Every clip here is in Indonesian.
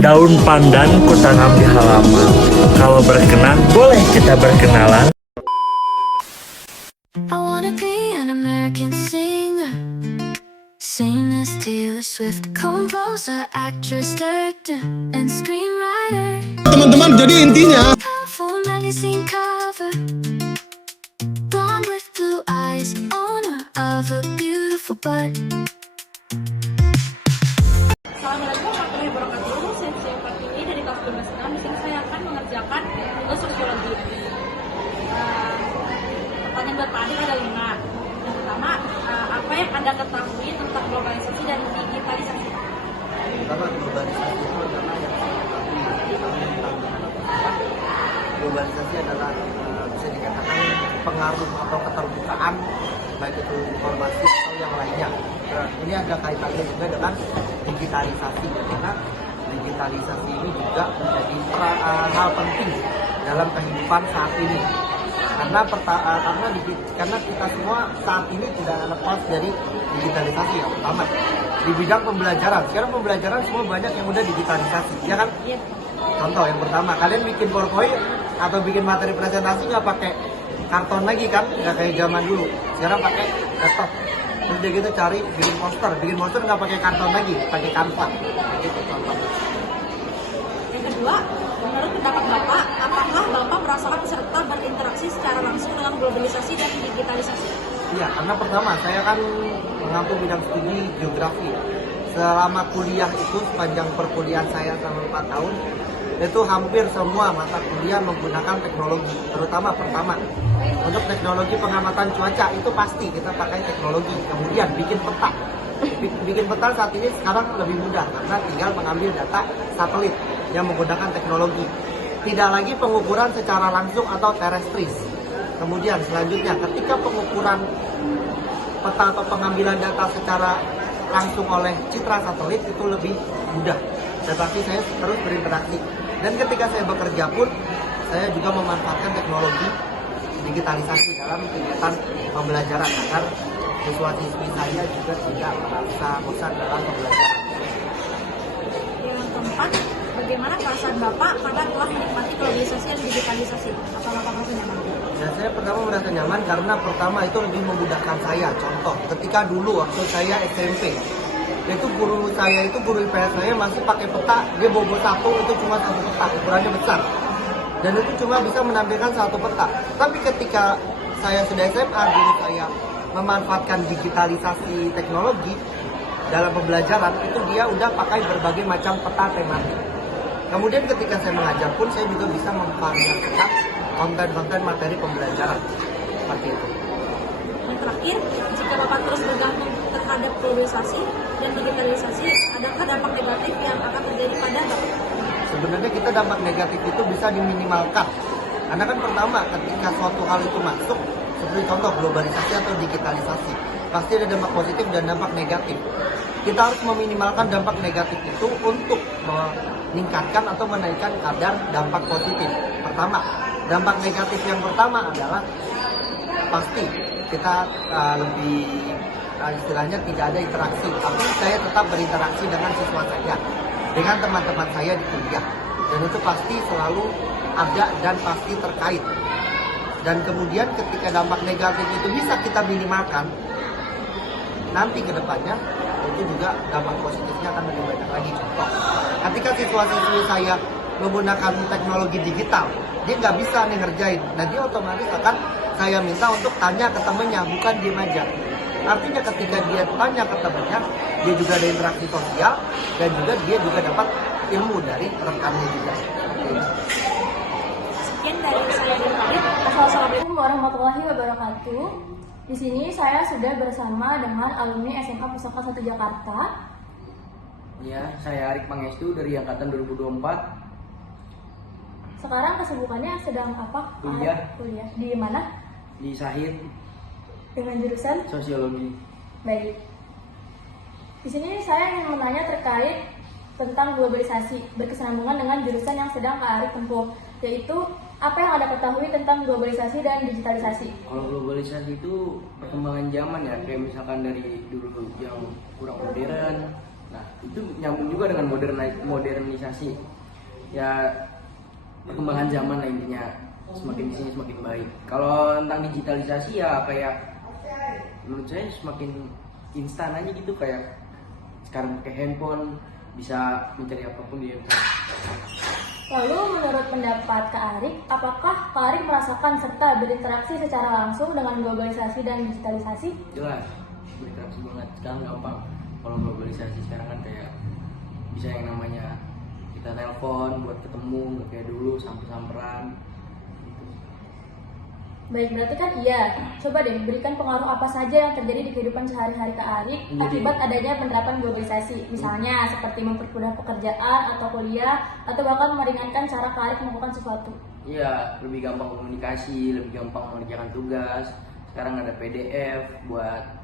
Daun pandan kutanam di halaman. Kalau berkenan, boleh kita berkenalan. I wanna be an American singer, sing as Taylor Swift, composer, actress, director, and screenwriter. Teman-teman, jadi intinya Powerful magazine cover, blonde with blue eyes, owner of a beautiful butt. Assalamualaikum warahmatullahi wabarakatuh. Saya Fatini dari kelas 12 6. Di sini saya akan mengerjakan tugas sosiologi. Pertanyaan buat Pak Adil ada 5. Yang pertama, apa yang Anda ketahui tentang globalisasi dan digitalisasi? Pertama, globalisasi itu adalah yang saya ketahui tentang globalisasi adalah bisa dikatakan pengaruh atau keterbukaan baik itu informasi atau yang lainnya. Ini ada kaitannya juga dengan digitalisasi, karena digitalisasi ini juga menjadi hal penting dalam kehidupan saat ini. Karena kita semua saat ini tidak lepas dari digitalisasi. Yang pertama di bidang pembelajaran. Sekarang pembelajaran semua banyak yang udah digitalisasi, ya kan? Iya. Contoh yang pertama, kalian bikin PowerPoint atau bikin materi presentasi nggak pakai karton lagi kan? Nggak kayak zaman dulu. Sekarang pakai laptop. Terus dia gitu cari bikin poster nggak pakai karton lagi, pakai Canva. Gitu contoh. Yang kedua, menurut pendapat Bapak, apakah Bapak merasakan serta berinteraksi secara langsung dengan globalisasi dan digitalisasi? Iya, karena pertama saya kan mengampu bidang studi geografi. Selama kuliah itu, sepanjang perkuliahan saya selama 4 tahun, itu hampir semua mata kuliah menggunakan teknologi. Terutama pertama, untuk teknologi pengamatan cuaca itu pasti kita pakai teknologi. Kemudian bikin peta. Bikin peta saat ini sekarang lebih mudah karena tinggal mengambil data satelit yang menggunakan teknologi. Tidak lagi pengukuran secara langsung atau terestris. Kemudian selanjutnya ketika pengukuran peta atau pengambilan data secara langsung oleh citra satelit itu lebih mudah. Tetapi saya terus berinteraksi. Dan ketika saya bekerja pun saya juga memanfaatkan teknologi digitalisasi dalam kegiatan pembelajaran agar siswa-siswi saya juga tidak merasa bosan dalam pembelajaran. Yang keempat, bagaimana perasaan Bapak pada telah menikmati globalisasi dan digitalisasi? Apa Bapak merasa nyaman? Ya, saya pertama merasa nyaman karena pertama itu lebih memudahkan saya. Contoh, ketika dulu waktu saya SMP, itu guru IPS saya masih pakai peta, dia bawa satu, itu cuma satu peta, ukurannya besar. Dan itu cuma bisa menampilkan satu peta. Tapi ketika saya sudah SMA, guru saya memanfaatkan digitalisasi teknologi dalam pembelajaran, itu dia udah pakai berbagai macam peta tematik. Kemudian ketika saya mengajar pun saya juga bisa memvariasikan konten-konten materi pembelajaran seperti itu. Yang terakhir, jika Bapak terus bergantung terhadap globalisasi dan digitalisasi, adakah dampak negatif yang akan terjadi pada Bapak? Sebenarnya kita dampak negatif itu bisa diminimalkan. Karena kan pertama ketika suatu hal itu masuk, seperti contoh globalisasi atau digitalisasi, pasti ada dampak positif dan dampak negatif. Kita harus meminimalkan dampak negatif itu untuk meningkatkan atau menaikkan kadar dampak positif. Pertama, dampak negatif yang pertama adalah pasti kita lebih istilahnya tidak ada interaksi, tapi saya tetap berinteraksi dengan siswa saya, dengan teman-teman saya di kuliah, dan itu pasti selalu ada dan pasti terkait. Dan kemudian ketika dampak negatif itu bisa kita minimalkan, nanti ke depannya itu juga dampak positifnya akan lebih banyak lagi. Contoh, ketika siswa-siswi saya menggunakan teknologi digital, dia nggak bisa nih ngerjain, nah dia otomatis akan saya minta untuk tanya ke temennya, bukan diem aja. Artinya ketika dia tanya ke temennya, dia juga ada interaksi sosial, dan juga dia juga dapat ilmu dari rekannya juga. Sekian dari saya dan Farid. Assalamualaikum warahmatullahi wabarakatuh. Di sini saya sudah bersama dengan alumni SMA Pusaka 1 Jakarta. Ya, saya Arik Pangestu dari angkatan 2024. Sekarang kesibukannya sedang apa? Kuliah. Kuliah. Di mana? Di Sahid Dengan jurusan? Sosiologi. Baik. Di sini saya ingin menanya terkait tentang globalisasi berkesinambungan dengan jurusan yang sedang Kak Arik tempuh, yaitu apa yang Anda ketahui tentang globalisasi dan digitalisasi? Kalau globalisasi itu perkembangan zaman ya, kayak misalkan dari dulu yang kurang modern. Nah, itu nyambung juga dengan modernisasi. Ya, perkembangan zaman lah intinya. Semakin di sini semakin baik. Kalau tentang digitalisasi ya kayak menurut saya semakin instan aja gitu, kayak sekarang pakai handphone bisa mencari apapun di handphone. Lalu menurut pendapat Kak Arik, apakah Kak Arik merasakan serta berinteraksi secara langsung dengan globalisasi dan digitalisasi? Jelas berinteraksi banget, sekarang gampang. Kalau globalisasi sekarang kan kayak bisa yang namanya kita telepon buat ketemu, nggak kayak dulu samperan gitu. Baik, berarti kan iya. Coba deh berikan pengaruh apa saja yang terjadi di kehidupan sehari-hari Kak Arik akibat adanya penerapan globalisasi. Misalnya seperti mempermudah pekerjaan atau kuliah, atau bahkan meringankan cara Kak Arik melakukan sesuatu. Iya, lebih gampang komunikasi, lebih gampang mengerjakan tugas. Sekarang ada PDF buat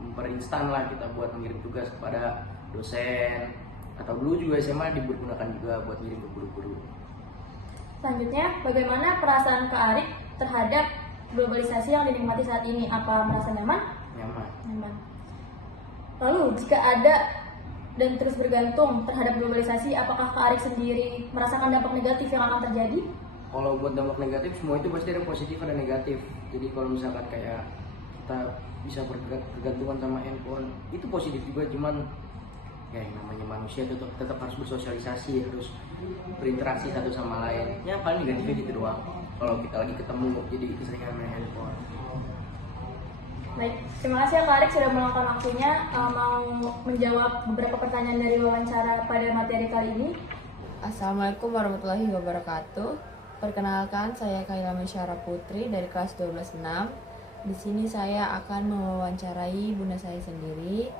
memperinstan lah kita buat mengirim tugas kepada dosen. Atau dulu juga SMA dipergunakan juga buat ngirim ke guru-guru. Selanjutnya, bagaimana perasaan Kak Arik terhadap globalisasi yang dinikmati saat ini? Apa merasa nyaman? Nyaman. Nyaman. Lalu, jika ada dan terus bergantung terhadap globalisasi, apakah Kak Arik sendiri merasakan dampak negatif yang akan terjadi? Kalau buat dampak negatif, semua itu pasti ada positif ada negatif. Jadi kalau misalkan kayak kita bisa bergantungan sama handphone, itu positif juga, cuman ya yang namanya manusia tetap harus bersosialisasi, harus berinteraksi satu sama lain. Ya paling negatifnya gitu doang. Kalau kita lagi ketemu jadi keseringan main handphone. Baik, terima kasih ya Kak Arik sudah meluangkan waktunya mau menjawab beberapa pertanyaan dari wawancara pada materi kali ini. Assalamualaikum warahmatullahi wabarakatuh. Perkenalkan, saya Kaila Mesyara Putri dari kelas 12-6. Di sini saya akan mewawancarai bunda saya sendiri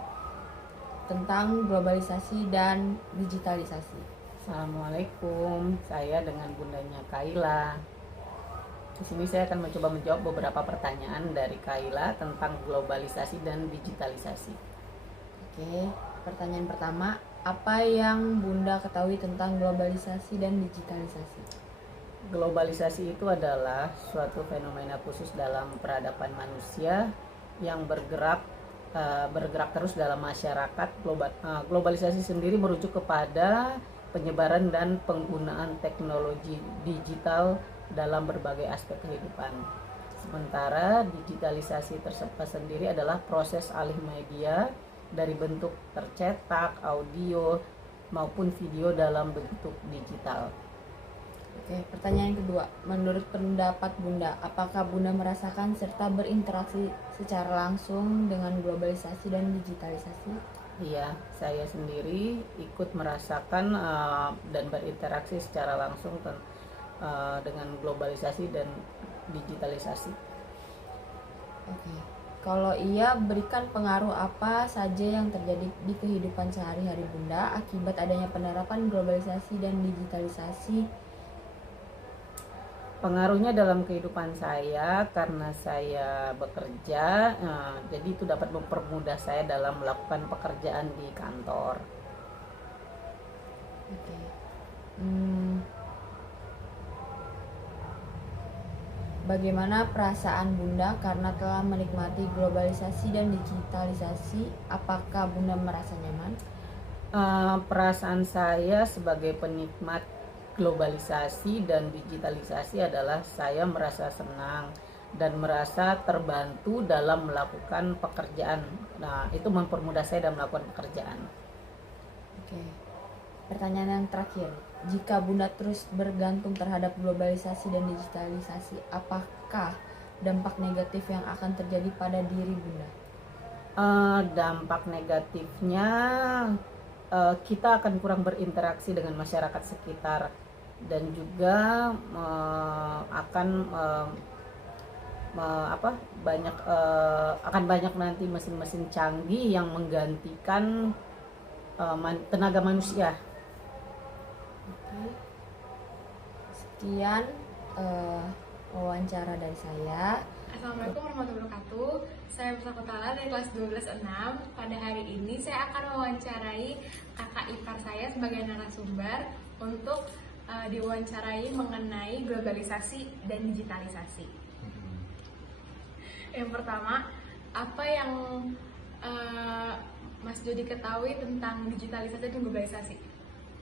tentang globalisasi dan digitalisasi. Assalamualaikum, saya dengan bundanya Kaila. Di sini saya akan mencoba menjawab beberapa pertanyaan dari Kaila tentang globalisasi dan digitalisasi. Oke, pertanyaan pertama, apa yang bunda ketahui tentang globalisasi dan digitalisasi? Globalisasi itu adalah suatu fenomena khusus dalam peradaban manusia yang bergerak terus dalam masyarakat. Globalisasi sendiri merujuk kepada penyebaran dan penggunaan teknologi digital dalam berbagai aspek kehidupan. Sementara digitalisasi tersebut sendiri adalah proses alih media dari bentuk tercetak, audio maupun video dalam bentuk digital. Oke, pertanyaan kedua. Menurut pendapat bunda, apakah bunda merasakan serta berinteraksi secara langsung dengan globalisasi dan digitalisasi? Iya, saya sendiri ikut merasakan dan berinteraksi secara langsung dengan globalisasi dan digitalisasi. Oke, kalau iya, berikan pengaruh apa saja yang terjadi di kehidupan sehari-hari bunda akibat adanya penerapan globalisasi dan digitalisasi? Pengaruhnya dalam kehidupan saya karena saya bekerja, jadi itu dapat mempermudah saya dalam melakukan pekerjaan di kantor. Oke. Bagaimana perasaan bunda karena telah menikmati globalisasi dan digitalisasi? Apakah bunda merasa nyaman? Perasaan saya sebagai penikmat globalisasi dan digitalisasi adalah saya merasa senang dan merasa terbantu dalam melakukan pekerjaan. Nah, itu mempermudah saya dalam melakukan pekerjaan. Oke. Pertanyaan yang terakhir. Jika bunda terus bergantung terhadap globalisasi dan digitalisasi, apakah dampak negatif yang akan terjadi pada diri bunda? Dampak negatifnya kita akan kurang berinteraksi dengan masyarakat sekitar dan juga akan akan banyak nanti mesin-mesin canggih yang menggantikan tenaga manusia. Oke. Sekian wawancara dari saya. Assalamualaikum warahmatullahi wabarakatuh. Saya Musa Kutala dari kelas 12-6. Pada hari ini saya akan mewawancarai kakak ipar saya sebagai narasumber untuk diwawancarai mengenai globalisasi dan digitalisasi. Yang pertama, apa yang Mas Jody ketahui tentang digitalisasi dan globalisasi?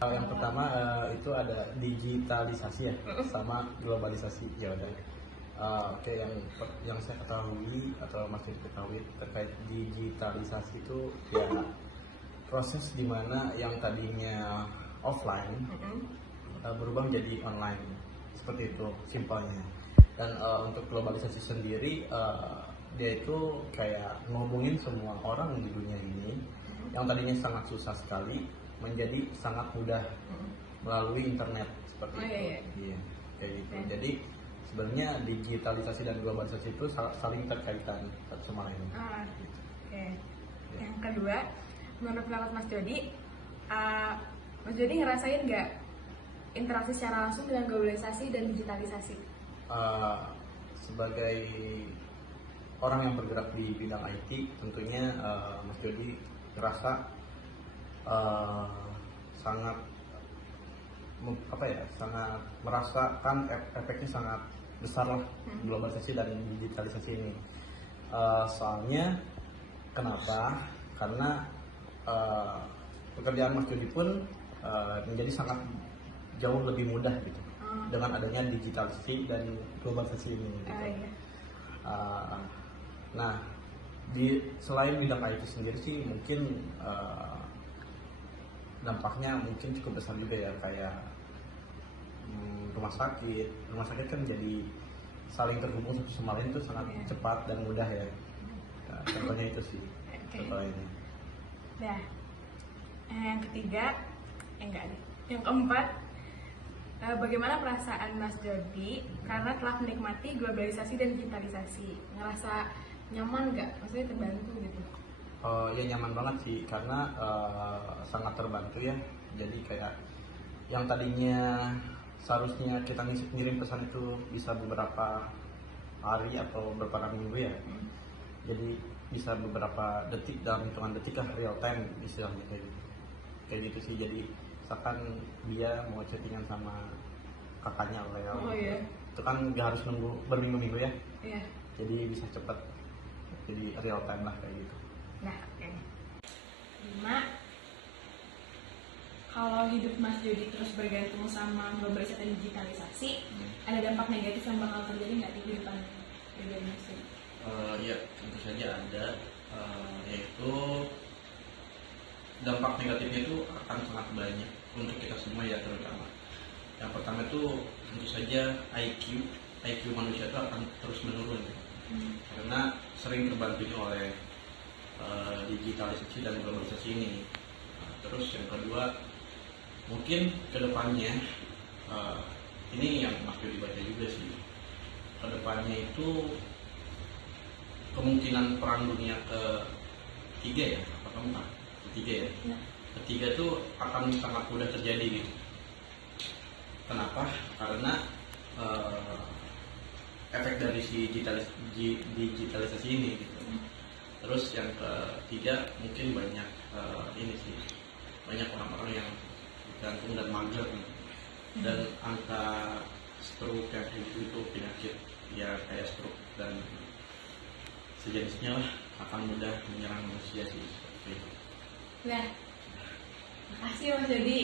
Yang pertama itu ada digitalisasi ya, sama globalisasi. Ya udah. Oke, yang saya ketahui atau masih diketahui terkait digitalisasi itu ya proses dimana yang tadinya offline berubah menjadi online, seperti itu simpelnya. Dan untuk globalisasi sendiri dia itu kayak ngomongin semua orang di dunia ini yang tadinya sangat susah sekali menjadi sangat mudah melalui internet seperti itu. Iya, kayak gitu. Jadi sebenarnya digitalisasi dan globalisasi itu saling terkaitan satu sama lain. Oke. Yang kedua, menurut pendapat Mas Jody, Mas Jody ngerasain nggak interaksi secara langsung dengan globalisasi dan digitalisasi? Sebagai orang yang bergerak di bidang IT, tentunya Mas Jody ngerasa sangat sangat merasakan efeknya sangat besar lah globalisasi dan digitalisasi ini. Soalnya kenapa? Karena pekerjaan Mas Jody pun menjadi sangat jauh lebih mudah gitu dengan adanya digitalisasi dan globalisasi ini. Gitu. Nah, selain bidang IT sendiri sih mungkin dampaknya mungkin cukup besar juga ya, kayak rumah sakit kan jadi saling terhubung satu sama lain itu sangat cepat dan mudah ya. Nah, contohnya itu sih. Contohnya. Nah, yang ketiga, yang keempat, bagaimana perasaan Mas Jody karena telah menikmati globalisasi dan digitalisasi? Ngerasa nyaman nggak? Maksudnya terbantu gitu? Ya nyaman banget sih, karena sangat terbantu ya. Jadi kayak yang tadinya seharusnya kita ngirim pesan itu bisa beberapa hari atau beberapa minggu ya. Jadi bisa beberapa detik, dalam hitungan detik lah, real time istilahnya kayak gitu sih. Jadi misalkan dia mau chattingan sama kakaknya itu kan gak harus nunggu berminggu-minggu ya. Jadi bisa cepet, jadi real time lah kayak gitu. Nah, oke. 5. Kalau hidup Mas Jody terus bergantung sama globalisasi dan digitalisasi, ada dampak negatif yang bakal terjadi nggak di kehidupan pribadi Mas Jody? Ya, tentu saja ada, yaitu dampak negatifnya itu akan sangat banyak untuk kita semua ya, terutama. Yang pertama itu tentu saja IQ manusia itu akan terus menurun karena sering terbantunya oleh digitalisasi dan globalisasi ini. Terus yang kedua, mungkin kedepannya ini yang Mas Jody baca juga sih, kedepannya itu kemungkinan perang dunia ketiga ya, apa keempat? Ketiga ya. Ketiga itu akan sangat mudah terjadi gitu. Kenapa? Karena efek dari si digitalisasi ini gitu. Terus yang ketiga, mungkin banyak banyak orang-orang yang gantung dan mager dan angka stroke kayak itu penyakit ya kayak stroke dan sejenisnya lah akan mudah menyerang manusia sih seperti itu. Nah, makasih Mas Jody.